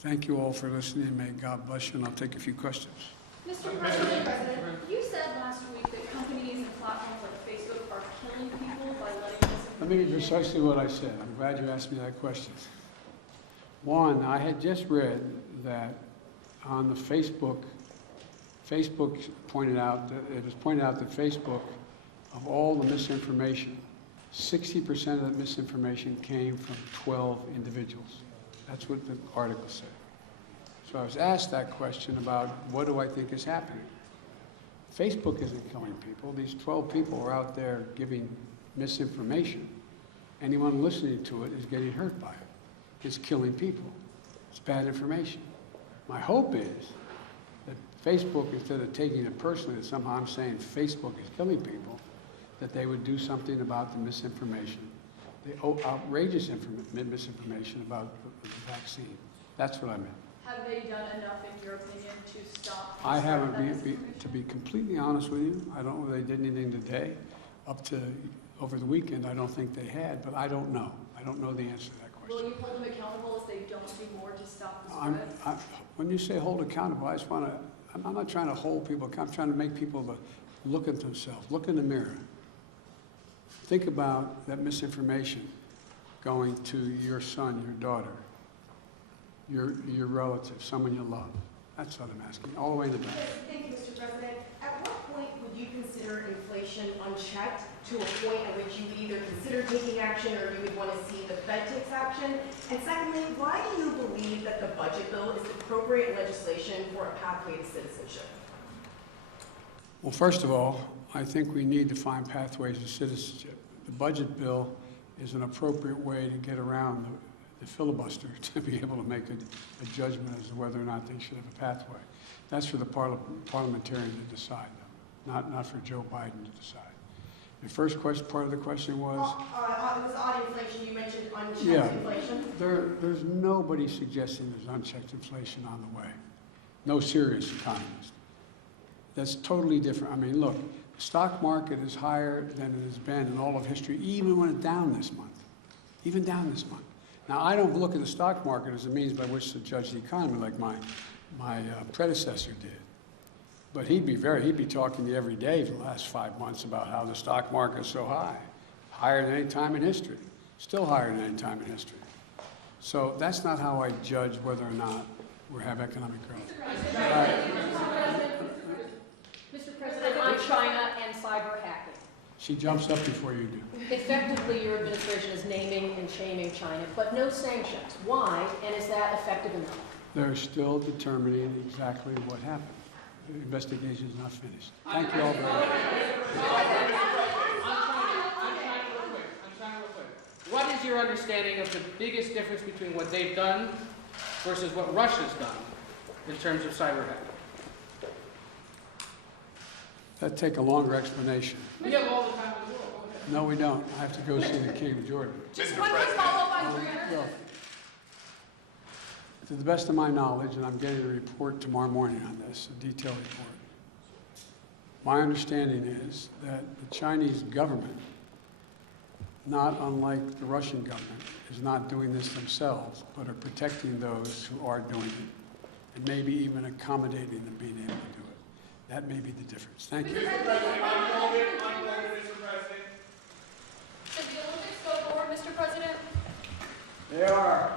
Thank you all for listening. May God bless you, and I'll take a few questions. Mr. President, you said last week that companies and platforms like Facebook are killing people by letting misinformation. Let me be precisely what I said. I'm glad you asked me that question. One, I had just read that on the Facebook pointed out that it was pointed out that Facebook, of all the misinformation, 60% of the misinformation came from 12 individuals. That's what the article said. So I was asked that question about what do I think is happening. Facebook isn't killing people. These 12 people are out there giving misinformation. Anyone listening to it is getting hurt by it. It's killing people. It's bad information. My hope is that Facebook, instead of taking it personally that somehow I'm saying Facebook is killing people, that they would do something about the misinformation, the outrageous misinformation about the vaccine. That's what I meant. Have they done enough, in your opinion, to stop? I haven't, to be completely honest with you, I don't know if they did anything today. Up to over the weekend, I don't think they had, but I don't know. I don't know the answer to that question. Will you hold them accountable if they don't do more to stop the spread? When you say hold accountable, I just want to, I'm not trying to hold people accountable. I'm trying to make people look at themselves, look in the mirror. Think about that misinformation going to your son, your daughter, your relative, someone you love. That's what I'm asking, all the way in the back. Thank you, Mr. President. At what point would you consider inflation unchecked to a point at which you would either consider taking action or you would want to see the Fed takes action? And secondly, why do you believe that the budget bill is appropriate legislation for a pathway to citizenship? Well, first of all, I think we need to find pathways to citizenship. The budget bill is an appropriate way to get around the filibuster to be able to make a judgment as to whether or not they should have a pathway. That's for the parliamentarian to decide, though, not for Joe Biden to decide. The first part of the question was? It was on inflation. You mentioned unchecked inflation. There's nobody suggesting there's unchecked inflation on the way. No serious economist. That's totally different. I mean, look, the stock market is higher than it has been in all of history, even when it's down this month. Even down this month. Now, I don't look at the stock market as a means by which to judge the economy like my predecessor did. But he'd be talking to you every day for the last 5 months about how the stock market is so high, higher than any time in history, still higher than any time in history. So that's not how I judge whether or not we have economic growth. Mr. President, on China and cyber hacking. She jumps up before you do. Effectively, your administration is naming and shaming China, but no sanctions. Why, and is that effective enough? They're still determining exactly what happened. The investigation is not finished. Thank you all very much. What is your understanding of the biggest difference between what they've done versus what Russia's done in terms of cyber hacking? That'd take a longer explanation. We have all the time in the world. Go ahead. No, we don't. I have to go see the King of Jordan. Just one quick follow-up on Dreamer. Well, to the best of my knowledge, and I'm getting a report tomorrow morning on this, a detailed report, my understanding is that the Chinese government, not unlike the Russian government, is not doing this themselves, but are protecting those who are doing it, and maybe even accommodating them being able to do it. That may be the difference. Thank you. Should the Olympics go forward, Mr. President? They are.